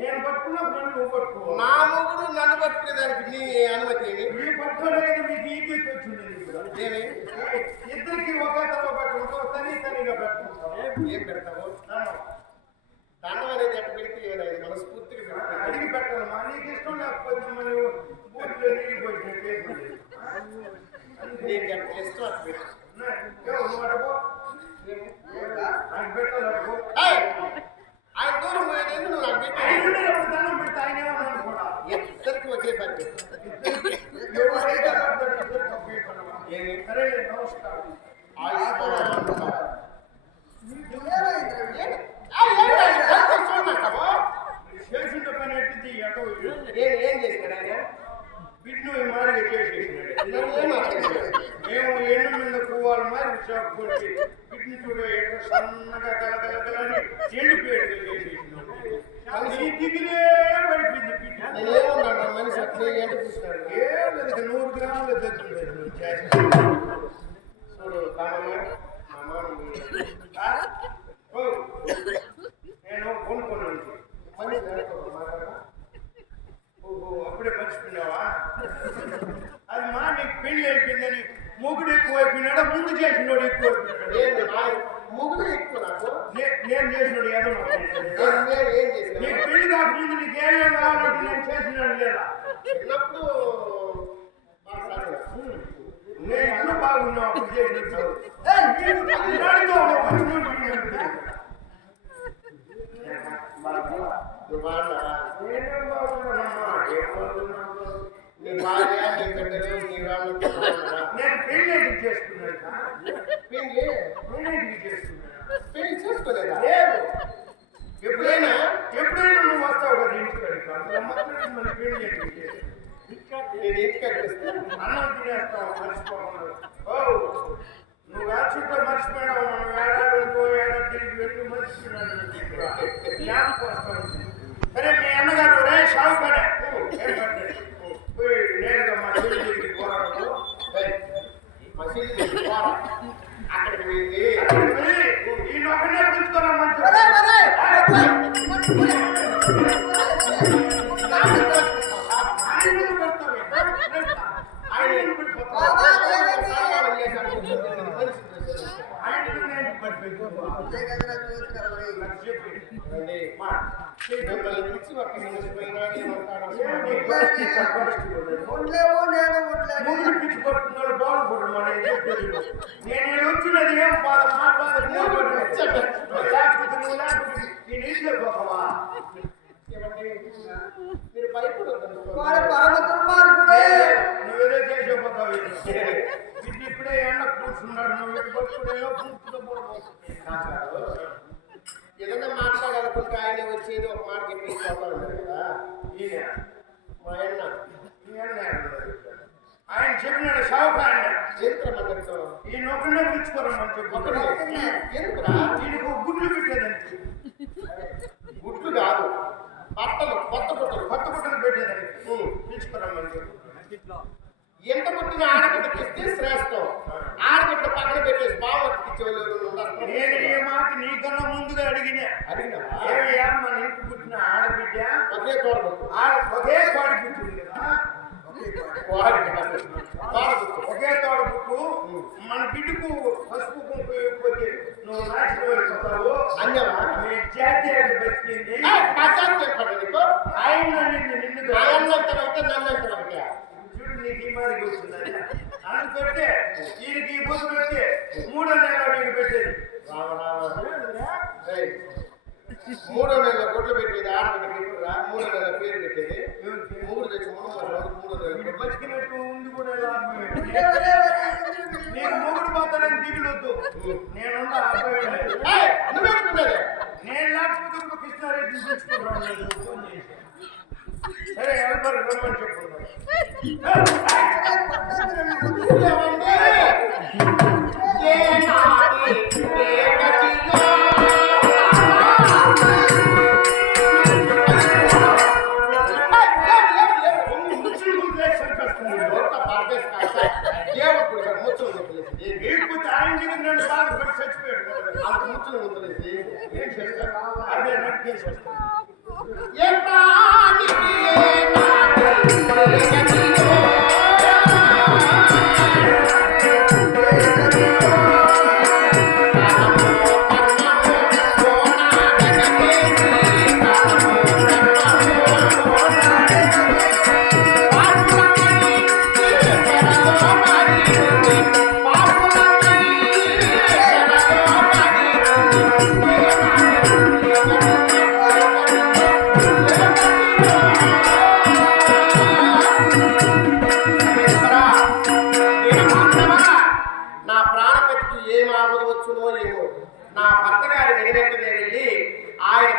నేను పట్టుకున్నప్పుడు నువ్వు పట్టుకో. నా మొగుడు నన్ను పట్టుకునేదానికి నీ అనుమతి ఏమి? పట్టుకోలేదు మీకు ఈ తీర్చి వచ్చింది. ఇద్దరికి ఒకే తల పట్టుకుంటావు, తనిగా పెట్టుకుంటావు. ఏం పెడతావు? దండం అనేది ఎట్ట పెడితే ఏమైనా మనస్ఫూర్తిగా అడిగి పెట్టాలమ్మా. నీకు ఇష్టం లేకపోతే మనం బూట్లో నీళ్ళు పోయినట్టు నీకు ఎంత ఇష్టం అట్లా పెట్టు. నువ్వు అడుగు నాకు పెట్టాలి. అడుగు ఆయన దూరం పోయేది నువ్వు నాకు పెట్టి దండం పెడితే ఆయన ఏమన్నా కూడా ఇద్దరికి ఒకే పని. సరే నమస్కారం. చేసిన పని ఎట్టింది ఎటో ఏం చేసినాడు ఆయన? బిడ్డు మారిగా చేసేసినాడు. మేము ఎన్ను మీద పువ్వాల మారి కొట్టి బిడ్ని చూడ ఎట్లా సన్నగా కలకలకలని ఎండిపోయేట్టుగా చేసేసినాడు. ఈ దిగులే పడిపోయింది బిడ్డ. ఏమన్నా మనిషి అట్లే ఎండ చూసినాడు. ఏం లేదు 100 గ్రాములు తగ్గుతుంది నువ్వు చేసి చూడు. నేను కొనుక్కున్నాను. అప్పుడే మర్చిపోయినావా? అది మా నీకు పెళ్లి అయిపోయిందని మొగుడు ఎక్కువ అయిపోయినాడా ముందు చేసినోడు ఎక్కువ అయిపోయినాడు? మొగుడు ఎక్కువ నాకు నేను చేసినోడు ఏదో నీకు పెళ్లి కాకముందు నీకు ఏమేం కావాలంటే నేను చేసినాడు లేదా? చిన్నప్పుడు నేను ఇప్పుడు బాగున్నావు అప్పుడు చేసినప్పుడు. నేను పెళ్లి చేసుకున్నాను. పెళ్లి చేసుకోలేదా? లేదు. ఎప్పుడైనా నువ్వు వస్తావు కదా ఇంటికి. మన పెళ్లి నేను ఇంటికి అన్నం తినేస్తావు మర్చిపోకుండా. నువ్వు యాక్చువల్గా మర్చిపోయావు. మనం ఏడాది తిరిగి వెళ్ళి మర్చిపోయినాడు. జ్ఞాపకం వస్తావు. సరే మీ అన్నగారు రే షావుకానే నేరుగా మా చెల్లి దగ్గరికి పోరాడు. మా చెల్లి దగ్గరికి పోరా. అక్కడికి వెళ్ళి ఈ నొక్కనే పిలుచుకోరా మంచి నేను వచ్చినది ఏం బాధ మా బాధ నేను ఇంట్లో పోవా? మీరు నువ్వేదో చేసేపోతావు. ఇప్పుడే ఎండ కూర్చున్నాడు. నువ్వు ఏదన్నా మాట్లాడాలనుకుంటే ఆయన వచ్చేది ఒక మాట చెప్పి కదా. ఈయన మా అన్న ఆయన చెప్పినాడు షావుకాయ చరిత్ర ఈ నొక్కనే పిలుచుకోరమ్మని చెప్పి. ఎందుకురా? దీనికి గుడ్లు పెట్టేదానికి. గుడ్లు కాదు, బట్టలు కొత్త బట్టలు పెట్టేదానికి పిలుచుకోరమ్మని చెప్పి. ఎంత పుట్టిన ఆడబిడ్డకి ఇస్తే శ్రేష్టం. ఆడబిడ్డ పక్కన పెట్టేసి బావకి ఇచ్చేవాళ్ళు. నేను ఈ మాట నీకన్నా ముందుగా అడిగినా మన ఇంటి పుట్టిన ఆడబిడ్డ ఒకే తోడబుట్టు ఒకే కోడి పుట్టింది కదా. ఒకే తోడబుట్టు మన బిడ్డకు పసుపు పోతే నువ్వు నాశనం అయిపోతావు. అన్నవా నీ జాతి బతికింది. ఆయన నిన్ను నన్నంటే నీకు ఈ మాదిరి వస్తుందని అందుకంటే ఈయనకి ఈ బుద్ధి పెట్టి 3వ నెలలో నీకు పెట్టేది. 3వ నెలలో గొడ్లు పెట్టేది ఆడబిడ్డకి. ఇప్పుడు 3వ నెల పేరు పెట్టేది. 3 తెచ్చి 3 నెలలు బతికినట్టు నీకు మొగుడు పోతాడని దిగులొద్దు. నేనున్నా నేను లేకపోతే ఇప్పుడు కృష్ణారెడ్డి చూసుకుంటాను. ఫోన్ చేసి సరే ఎవరు రమ్మని చెప్పుకుంటాను. నా భర్త గారి వెనువెంటనే వెళ్ళి ఆయన